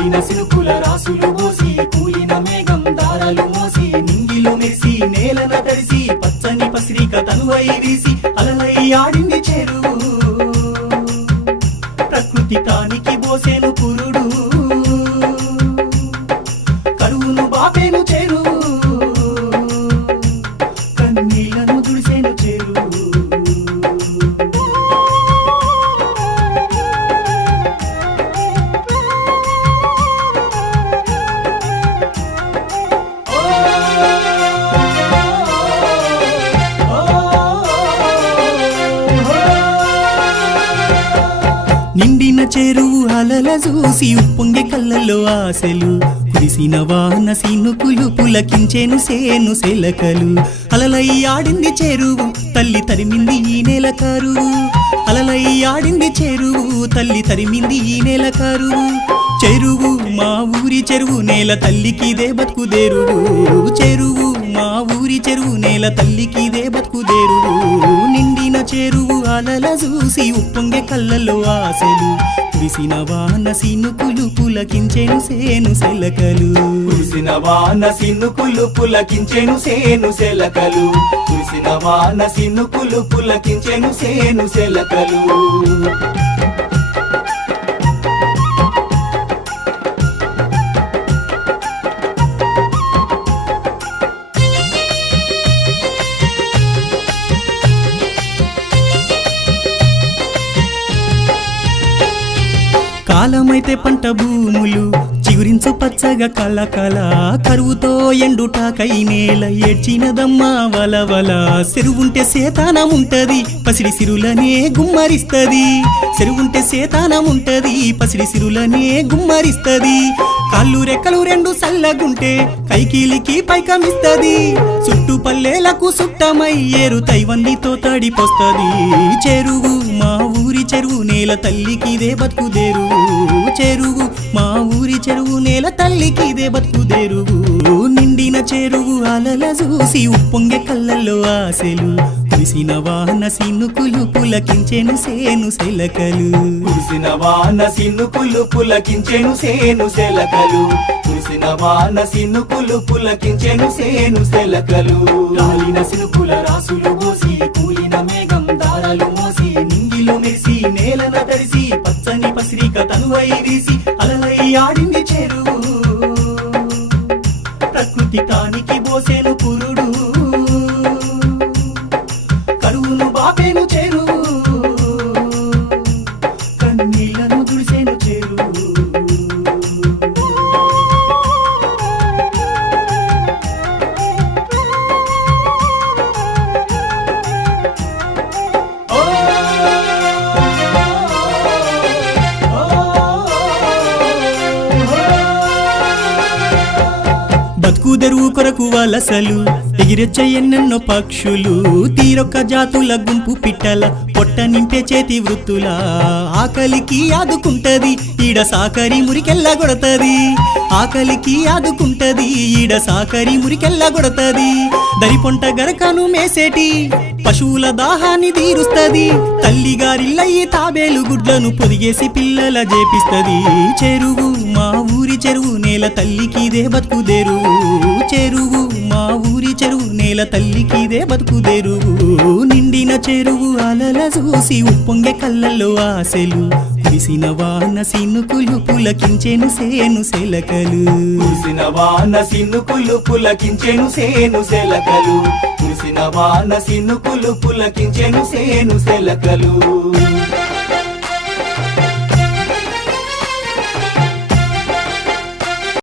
రాలిన సినుకుల రాసులు మోసి కూలిన మేఘం దారాలు మోసి నింగిలో మెరిసి నేలన తడిసి పచ్చని పసిరిక తనువై వీసి అలలై ఆడింది చెరువు ప్రకృతి కానికి బోసేను పురుడు కరువును బాపేను చెరువు కన్నీళ్లను దుడిసేను చెరువు నిండిన చెరువు అలల చూసి ఉప్పొంగే కళ్ళల్లో ఆశలు కురిసిన వాన సినుకులు పులకించెను సేను సెలకలు అలలై ఆడింది చెరువు తల్లి తరిమింది ఈ నెల కరువు అలలై ఆడింది చెరువు తల్లి తరిమింది ఈ నెల కరువు చెరువు మా ఊరి చెరువు నేల తల్లికిదే బతుకుదేరువు చెరువు మా ఊరి చెరువు నేల తల్లికిదే బతుకుదేరువు నిండిన చెరువు అలల చూసి ఉప్పొంగే కళ్ళల్లో ఆశలు కురిసిన వాన సినుకులు పులకించెను సేను సెలకలు కురిసిన వాన సినుకులు పులకించెను సేను సెలకలు కురిసిన వాన సినుకులు పులకించెను సేను సెలకలు కాలమైతే పంట భూములు చిగురించు పచ్చగా కలకల కరువుతో ఎండుటాకై నేల ఏడ్చినదమ్మా వలవల చెరువుంటే సేతానముంటది పసిడి సిరులనే గుమ్మరిస్తది చెరువుంటే సేతానముంటది పసిడి సిరులనే గుమ్మరిస్తది కాళ్ళు రెక్కలు రెండు సల్లగుంటే కైకీలికి పైకమిస్తది చుట్టు పల్లెలకు సుట్టమై ఏరు తైవందితో తడిపోస్తది చెరువు మా ఊరి చెరువు నేల తల్లికిదే బతుకుదేరువు చెరువు మా ఊరి చెరువు నేల తల్లికిదే బతుకుదేరువు నిండిన చెరువు అలల చూసి ఉప్పొంగే కళ్ళల్లో ఆశలు కురిసిన వాన సినుకులు పులకించెను సేను సెలకలు కురిసిన వాన సినుకులు పులకించెను సేను సెలకలు కురిసిన వాన సినుకులు పులకించెను సేను సెలకలు రాలిన సినుకుల రాసులు మోసి కూలిన మేఘం దారాలు మోసి నింగిలో మెరిసి నేలన తడిసి పచ్చని పసిరిక తనువై వీసి అలలై ఆడింది చెరువు ప్రకృతి కానికి బోసేను పురుడు కరువును బాపేను చెరువు కన్నీళ్లను దుడిసేను చెరువు బతుకుదెరువు కొరకు వలసలు ఎగిరెచ్చ ఎన్నెన్నో పక్షులు తీరొక్క జాతుల గుంపు పిట్టల పొట్ట నింపే చేతి వృత్తుల ఆకలికి ఆదుకుంటది ఈడ సాకరి మురికెల్లా కొడతది ఆకలికి ఆదుకుంటది ఈడ సాకరి మురికెల్లా కొడతది దరిపొంట గరకను మేసేటి పశువుల దాహాన్ని తీరుస్తది తల్లిగారిల్లయి తాబేలు గుడ్లను పొదిగేసి పిల్లల జేపిస్తది చెరువు మా ఊరి చెరువు నేల తల్లికిదే బతుకుదేరువు చెరువు మా ఊరి చెరువు నేల తల్లికిదే బతుకుదేరువు నిండిన చెరువు అలల చూసి ఉప్పొంగే కళ్ళల్లో ఆశలు కురిసిన వాన సినుకులు పులకించెను సేను సెలకలు కురిసిన వాన సినుకులు పులకించెను సేను సెలకలు కురిసిన వాన సినుకులు పులకించెను సేను సెలకలు